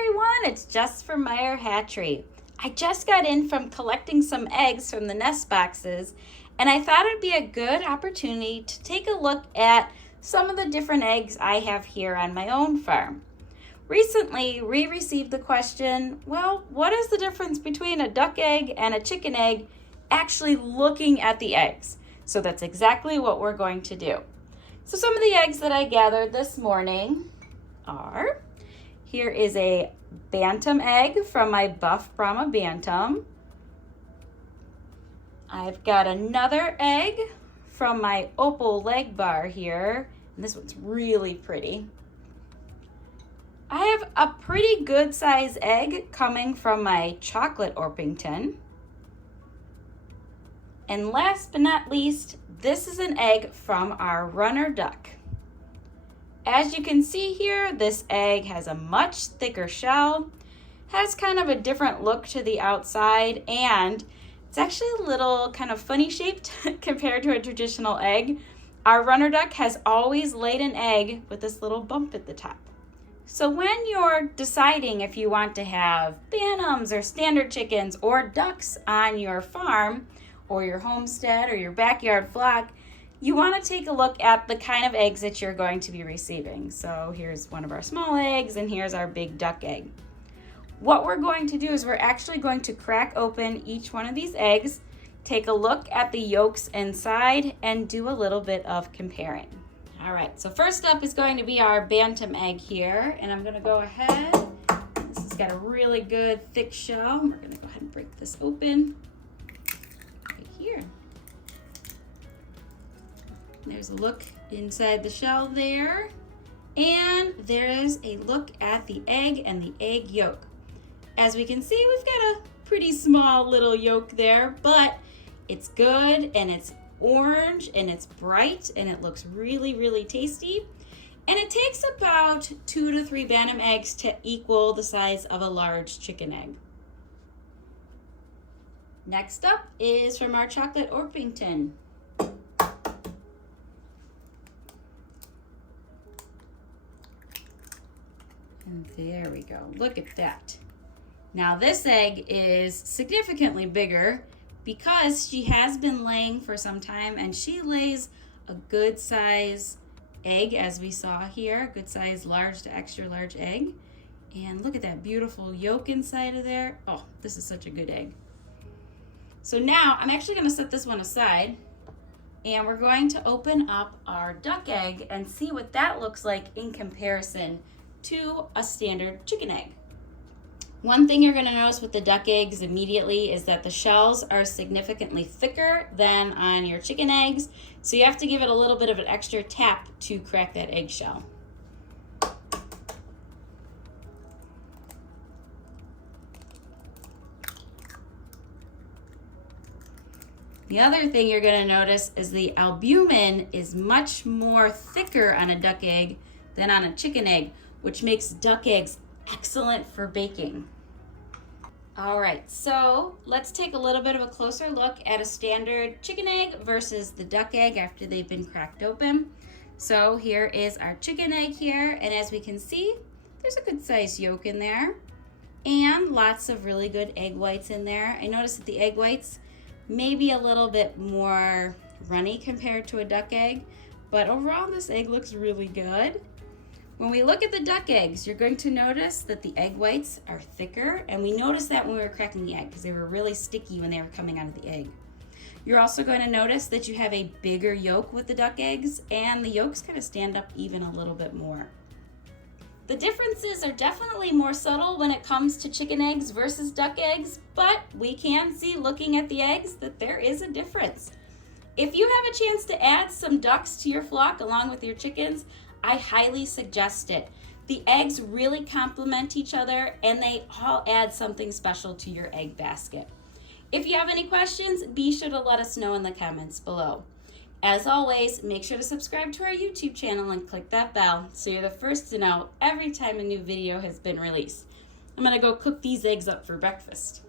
everyone, it's Jess from Meyer Hatchery. I just got in from collecting some eggs from the nest boxes, and I thought it'd be a good opportunity to take a look at some of the different eggs I have here on my own farm. Recently, we received the question, well, what is the difference between a duck egg and a chicken egg actually looking at the eggs? So that's exactly what we're going to do. So some of the eggs that I gathered this morning are, here is a bantam egg from my Buff Brahma Bantam. I've got another egg from my Opal Leg Bar here, and this one's really pretty. I have a pretty good size egg coming from my Chocolate Orpington. And last but not least, this is an egg from our runner duck. As you can see here, this egg has a much thicker shell, has kind of a different look to the outside, and it's actually a little kind of funny shaped compared to a traditional egg. Our runner duck has always laid an egg with this little bump at the top. So when you're deciding if you want to have bantams or standard chickens or ducks on your farm or your homestead or your backyard flock, you want to take a look at the kind of eggs that you're going to be receiving. So here's one of our small eggs and here's our big duck egg. What we're going to do is we're actually going to crack open each one of these eggs, take a look at the yolks inside, and do a little bit of comparing. All right, so first up is going to be our bantam egg here, and I'm gonna go ahead. This has got a really good thick shell. We're gonna go ahead and break this open right here. There's a look inside the shell there, and there's a look at the egg and the egg yolk. As we can see, we've got a pretty small little yolk there, but it's good and it's orange and it's bright and it looks really, really tasty. And it takes about 2 to 3 bantam eggs to equal the size of a large chicken egg. Next up is from our Chocolate Orpington. And there we go, look at that. Now this egg is significantly bigger because she has been laying for some time, and she lays a good size egg, as we saw here, good size large to extra large egg. And look at that beautiful yolk inside of there. Oh, this is such a good egg. So now I'm actually going to set this one aside, and we're going to open up our duck egg and see what that looks like in comparison to a standard chicken egg. One thing you're going to notice with the duck eggs immediately is that the shells are significantly thicker than on your chicken eggs, so you have to give it a little bit of an extra tap to crack that eggshell. The other thing you're going to notice is the albumin is much more thicker on a duck egg than on a chicken egg, which makes duck eggs excellent for baking. All right, so let's take a little bit of a closer look at a standard chicken egg versus the duck egg after they've been cracked open. So here is our chicken egg here, and as we can see, there's a good sized yolk in there and lots of really good egg whites in there. I noticed that the egg whites may be a little bit more runny compared to a duck egg, but overall this egg looks really good. When we look at the duck eggs, you're going to notice that the egg whites are thicker, and we noticed that when we were cracking the egg because they were really sticky when they were coming out of the egg. You're also going to notice that you have a bigger yolk with the duck eggs, and the yolks kind of stand up even a little bit more. The differences are definitely more subtle when it comes to chicken eggs versus duck eggs, but we can see looking at the eggs that there is a difference. If you have a chance to add some ducks to your flock along with your chickens, I highly suggest it. The eggs really complement each other, and they all add something special to your egg basket. If you have any questions, be sure to let us know in the comments below. As always, make sure to subscribe to our YouTube channel and click that bell so you're the first to know every time a new video has been released. I'm gonna go cook these eggs up for breakfast.